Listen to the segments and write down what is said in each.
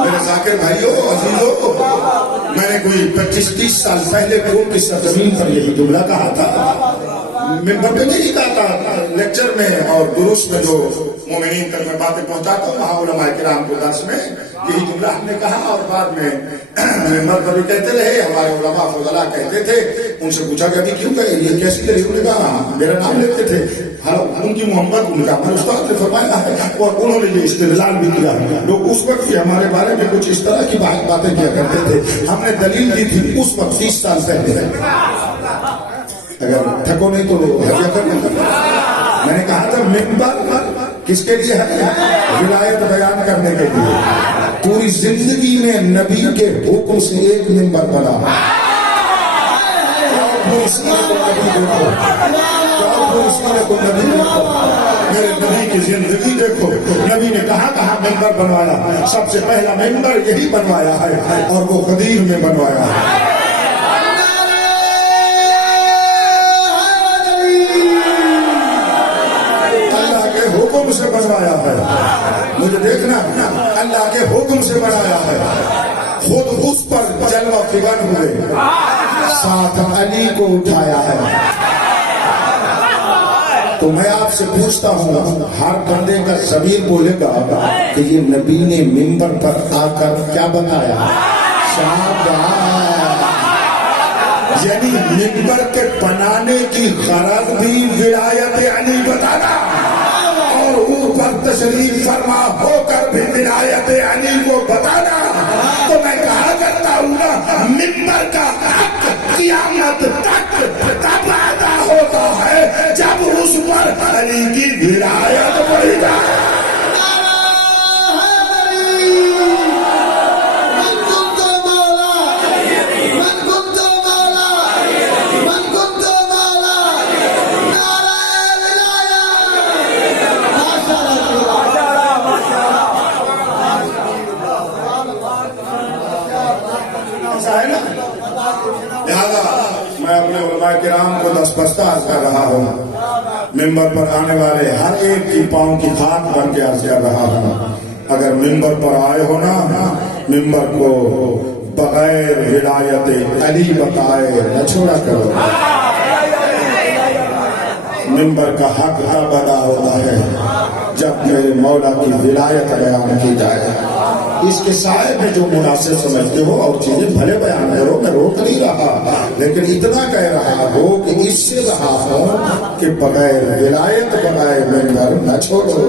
میرے ذاکر بھائیوں عزیزوں، میں نے کوئی 25-30 سال پہلے قوم کی سرزمین پر یہی جملہ کہا تھا، ممبر پہ نہیں کہا تھا، لیکچر میں اور دروس میں جو مومنین تک میں باتیں پہنچاتا ہوں وہاں علماء کرام کو درس میں یہی جملہ ہم نے کہا، اور بعد میں ممبر پر بھی کہتے رہے، ہمارے علماء فضلاء کہتے تھے، ان سے پوچھا کہ ابھی کیوں کہے یہ کیسی کری، انہوں نے کہا میرا نام لیتے تھے، ان کی محمد ان کا ہمارے استاد نے فرمایا ہے، اور انہوں نے یہ استدلال بھی کیا، لوگ اس وقت بھی ہمارے بارے میں کچھ اس طرح کی باتیں کیا کرتے تھے، ہم نے دلیل دی تھی اس وقت 30 سال پہلے، اگر تھکو نہیں تو حجہ کرنا۔ میں نے کہا تھا ممبر کس کے لیے ہے؟ ولایت بیان کرنے کے لیے، پوری زندگی میں نبی کے حکم سے ایک ممبر بنا، میرے نبی کی زندگی دیکھو، نبی نے کہاں ممبر بنوایا، سب سے پہلا ممبر یہی بنوایا ہے، اور وہ غدیر میں بنوایا ہے، حکم سے بنوایا ہے، مجھے دیکھنا اللہ کے حکم سے بنایا ہے، خود اس پر جلوہ فغان ہوئے، ساتھ علی کو اٹھایا ہے۔ تو میں آپ سے پوچھتا ہوں، ہر بندے کا ضمیر بولے گا کہ یہ نبی نے ممبر پر آ کر کیا بتایا؟ شاباش، یعنی ممبر کے بنانے کی غرض بھی ولایت علی بتانا، اوپر تشریف فرما ہو کر بھی ولایت علی کو بتانا۔ تو میں کہا کرتا ہوں نا، ممبر کا حق قیامت تک تب ادا ہوتا ہے جب اس پر علی کی ولایت پڑی جائے۔ میں اپنے علماء کرام کو دستبستہ عرض کر رہا ہوں، ممبر پر آنے والے ہر ایک کی پاؤں کی خاک بن کے عرض کر رہا ہوں، اگر ممبر پر آئے ہو نا، ممبر کو بغیر ولایت علی بتائے نہ چھوڑا کرو۔ ممبر کا حق تب ادا ہوتا ہے جب میرے مولا کی ولایت بیان کی جائے، اس کے سائے میں جو مناسب سمجھتے ہو اور چیزیں بھلے بیان کرو، میں روک نہیں رہا، لیکن اتنا کہہ رہا ہو کہ اس سے رہا ہوں کہ بغیر ولایت بغیر ممبر نہ چھوڑو۔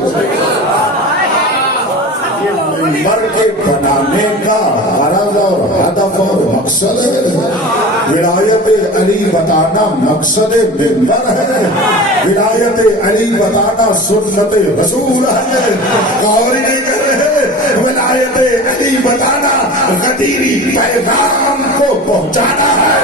ممبر کے بنانے کا غرض اور ہدف اور مقصد ہے، ولایت علی بتانا مقصد ممبر ہے، ولایت علی بتانا سنت رسول ہے، غور نہیں کر رہے، ولایت علی بتانا غدیری پیغام کو پہنچانا ہے۔